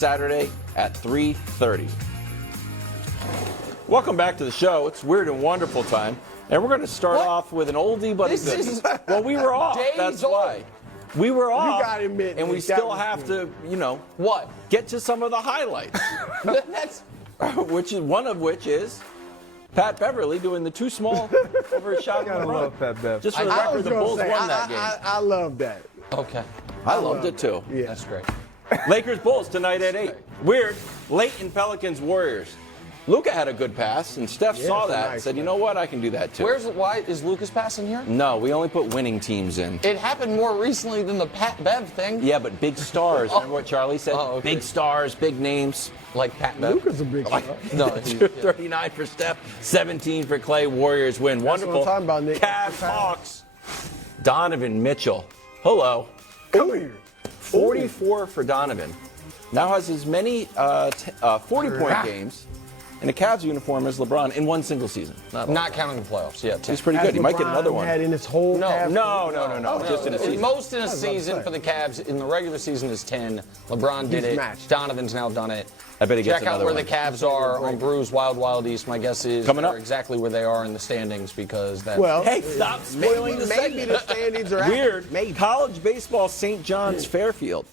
Saturday at 3:30. Welcome back to the show. It's Weird and Wonderful time. And we're going to start off with an oldie but a goodie. Well, we were off. That's why. We were off. You gotta admit, and we still have to, get to some of the highlights. One of which is Pat Beverly doing the too small over a shot on the run. Pat Bev. Just for the record, the Bulls won that game. I love that. Okay. I loved it too. Yeah. That's great. Lakers Bulls tonight at 8. Weird. Late in Pelicans Warriors. Luka had a good pass, and Steph saw that and said, you know what, I can do that too. Why is Lucas passing here? No, we only put winning teams in. It happened more recently than the Pat Bev thing. Yeah, but big stars. Remember what Charlie said? Oh, okay. Big stars, big names. Like Pat Bev. Luka's a big star. No, 39 for Steph, 17 for Clay. Warriors win. Wonderful. What I'm talking about, Nick. Cavs Hawks. Donovan Mitchell. Hello. Come here. 44 for Donovan. Now has as many 40-point games in a Cavs uniform as LeBron in one single season. Not counting the playoffs. Yeah, he's pretty good. He might get another one. Had in his whole No. Just in a season. Most in a season for the Cavs in the regular season is 10. LeBron did it. matched. Donovan's now done it. I bet he gets Check out another where one. the Cavs are on Brews Wild East. My guess is Coming up. they're exactly where they are in the standings because that's Hey, stop spoiling the maybe segment. the standings are Weird. Maybe. College baseball, St. John's Fairfield.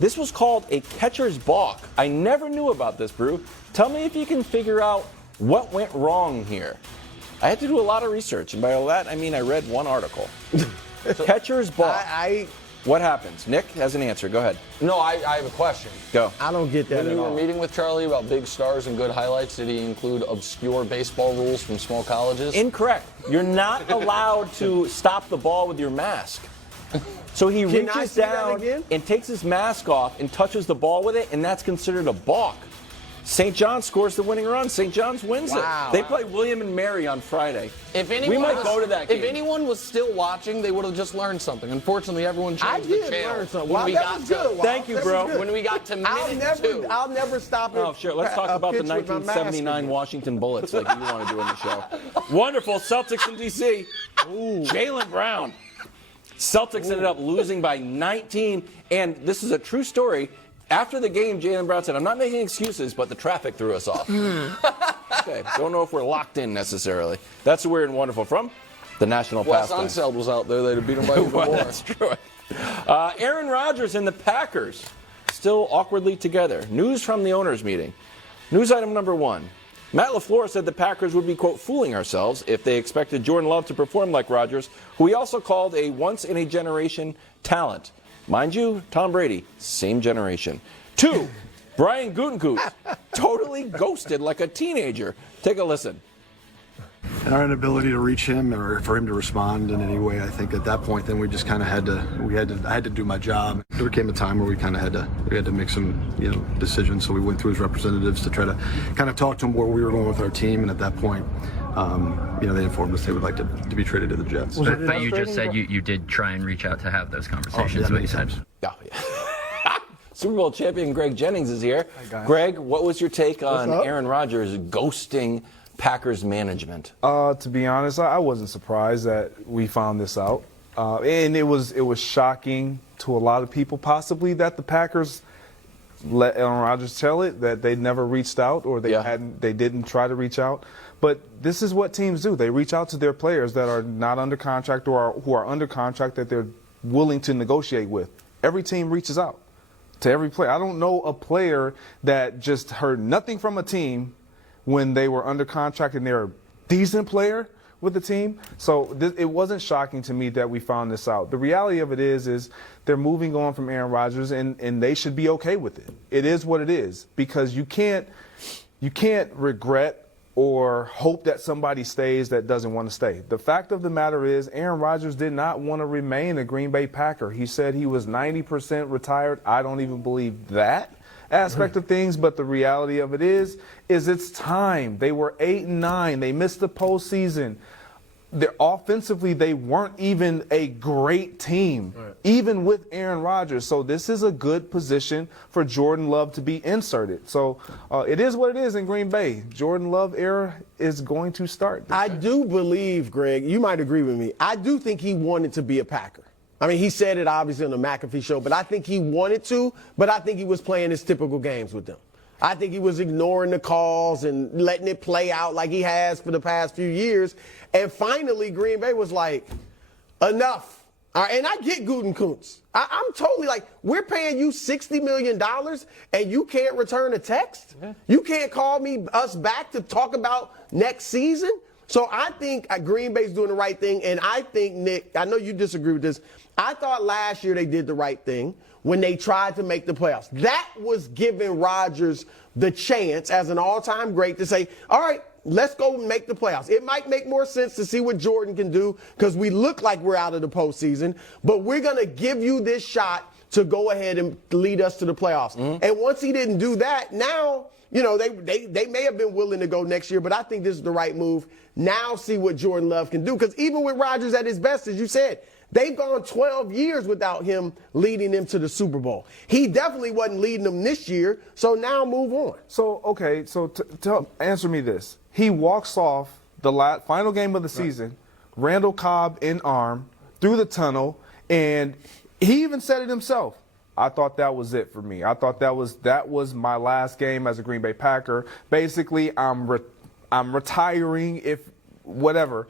This was called a catcher's balk. I never knew about this, Brew. Tell me if you can figure out what went wrong here. I had to do a lot of research, and by all that, I mean I read one article. Catcher's balk. What happens? Nick has an answer. Go ahead. No, I have a question. Go. I don't get that When at you were all. meeting with Charlie about big stars and good highlights, did he include obscure baseball rules from small colleges? Incorrect. You're not allowed to stop the ball with your mask. So he reaches down and takes his mask off and touches the ball with it, and that's considered a balk. St. John scores the winning run. St. John's wins it. They play William and Mary on Friday. We might go to that game. If anyone was still watching, they would have just learned something. Unfortunately, everyone changed the channel. Learn something. When we got to, thank you, bro. When we got to minute 2. I'll never stop it. Oh, sure. Let's talk about the 1979 Washington Bullets like you want to do in the show. Wonderful. Celtics in D.C. Jaylen Brown. Celtics ended up losing by 19, and this is a true story. After the game, Jaylen Brown said, I'm not making excuses, but the traffic threw us off. Okay, don't know if we're locked in necessarily. That's Weird and Wonderful from the National Pastime. Wes Unseld was out there. They'd have beat him by even more. That's true. Aaron Rodgers and the Packers still awkwardly together. News from the owners' meeting. News item number 1. Matt LaFleur said the Packers would be, quote, fooling ourselves if they expected Jordan Love to perform like Rodgers, who he also called a once-in-a-generation talent. Mind you, Tom Brady, same generation. 2, Brian Gutekunst, totally ghosted like a teenager. Take a listen. And our inability to reach him or for him to respond in any way, I think at that point, then we just kind of I had to do my job. There came a time where we kind of had to make some, decisions. So we went through his representatives to try to kind of talk to him where we were going with our team. And at that point, they informed us they would like to be traded to the Jets. But you just said you did try and reach out to have those conversations. Many times. Oh, yeah. Super Bowl champion Greg Jennings is here. Greg, what was your take on Aaron Rodgers ghosting Packers management? To be honest, I wasn't surprised that we found this out, and it was shocking to a lot of people, possibly that the Packers let Aaron Rodgers tell it that they never reached out or they didn't try to reach out. But this is what teams do. They reach out to their players that are not under contract or who are under contract that they're willing to negotiate with. Every team reaches out to every player. I don't know a player that just heard nothing from a team when they were under contract and they're a decent player with the team. So it wasn't shocking to me that we found this out. The reality of it is they're moving on from Aaron Rodgers, and they should be okay with it. It is what it is, because you can't regret or hope that somebody stays that doesn't want to stay. The fact of the matter is Aaron Rodgers did not want to remain a Green Bay Packer. He said he was 90% retired. I don't even believe that aspect of things, but the reality of it is it's time. They were 8-9. They missed the postseason. Offensively, they weren't even a great team, even with Aaron Rodgers. So this is a good position for Jordan Love to be inserted. So it is what it is in Green Bay. Jordan Love era is going to start. I do believe, Greg, you might agree with me. I do think he wanted to be a Packer. I mean, he said it obviously on the McAfee show, but I think he wanted to, but I think he was playing his typical games with them. I think he was ignoring the calls and letting it play out like he has for the past few years. And finally, Green Bay was like, enough. All right, and I get Gutekunst. I'm totally like, we're paying you $60 million and you can't return a text? You can't call us back to talk about next season? So I think Green Bay's doing the right thing, and I think, Nick, I know you disagree with this. I thought last year they did the right thing when they tried to make the playoffs. That was giving Rodgers the chance as an all-time great to say, all right, let's go make the playoffs. It might make more sense to see what Jordan can do because we look like we're out of the postseason, but we're going to give you this shot to go ahead and lead us to the playoffs. And once he didn't do that, now, you know, they may have been willing to go next year, but I think this is the right move. Now see what Jordan Love can do because even with Rodgers at his best, as you said, they've gone 12 years without him leading them to the Super Bowl. He definitely wasn't leading them this year, so now move on. So, okay, so answer me this. He walks off the final game of the season, Randall Cobb in arm, through the tunnel, and he even said it himself. I thought that was it for me. I thought that was my last game as a Green Bay Packer. Basically, I'm retiring if whatever.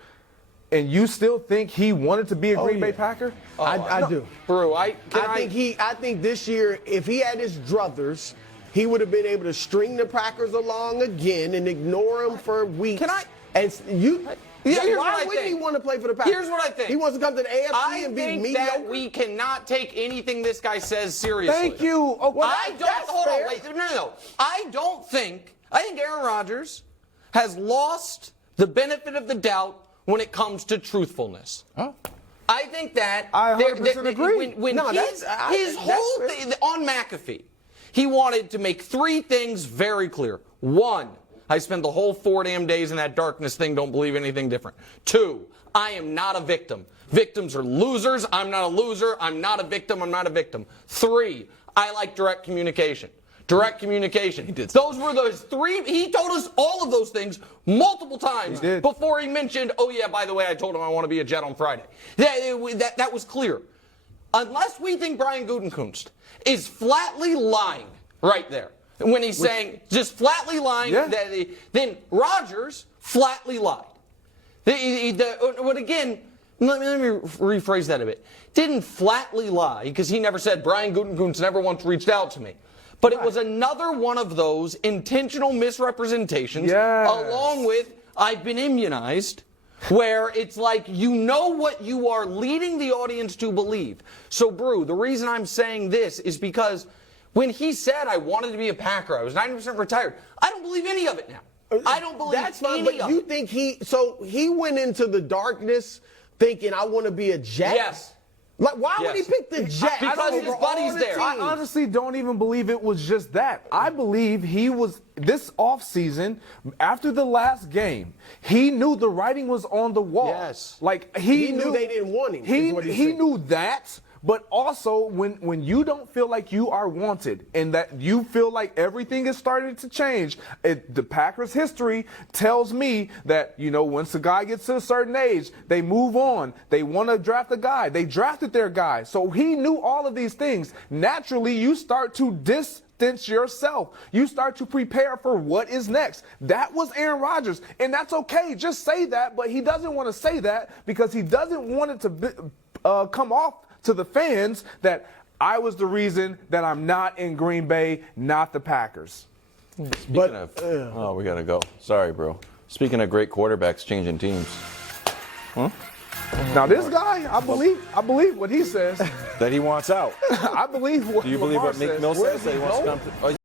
And you still think he wanted to be a Green Bay Packer? I do. Brew, I think this year, if he had his druthers, he would have been able to string the Packers along again and ignore them for weeks. Can I? And you. Here's why what I wouldn't he think. want to play for the Packers? Here's what I think. He wants to come to the AFC and be think mediocre. that we cannot take anything this guy says seriously. Thank you. Oh, well, I don't. Hold on. Wait. No. I think Aaron Rodgers has lost the benefit of the doubt when it comes to truthfulness. Oh. I think that I 100% agree. When his whole thing on McAfee, he wanted to make three things very clear. One, I spent the whole 4 damn days in that darkness thing, don't believe anything different. 2, I am not a victim. Victims are losers. I'm not a loser. I'm not a victim. I'm not a victim. 3, I like direct communication. Direct communication. He did. Those were those 3. He told us all of those things multiple times before he mentioned, oh, yeah, by the way, I told him I want to be a Jet on Friday. That was clear. Unless we think Brian Gutekunst is flatly lying right there, when he's saying just flatly lying, then Rodgers flatly lied. But again, let me rephrase that a bit. Didn't flatly lie because he never said Brian Gutekunst never once reached out to me. But it was another one of those intentional misrepresentations along with I've been immunized, where it's like you know what you are leading the audience to believe. So, Brew, the reason I'm saying this is because when he said I wanted to be a Packer, I was 90% retired, I don't believe any of it now. I don't believe That's fine, any but of you it. think he went into the darkness thinking I want to be a Jet? Yes. Like, why would he pick the Jet? Because his buddy's there. I honestly don't even believe it was just that. I believe he was, this offseason, after the last game, he knew the writing was on the wall. Yes. Like, he knew they didn't want him. He knew that. But also, when you don't feel like you are wanted and that you feel like everything is starting to change, the Packers' history tells me that, you know, once a guy gets to a certain age, they move on. They want to draft a guy. They drafted their guy. So he knew all of these things. Naturally, you start to distance yourself. You start to prepare for what is next. That was Aaron Rodgers, and that's okay. Just say that, but he doesn't want to say that because he doesn't want it to come off to the fans that I was the reason that I'm not in Green Bay, not the Packers. We got to go. Sorry, bro. Speaking of great quarterbacks changing teams. Huh? Now this guy, I believe what he says. That he wants out. I believe what Do you believe Lamar what Meek says. Mill Where says? is That he he wants to going? come to,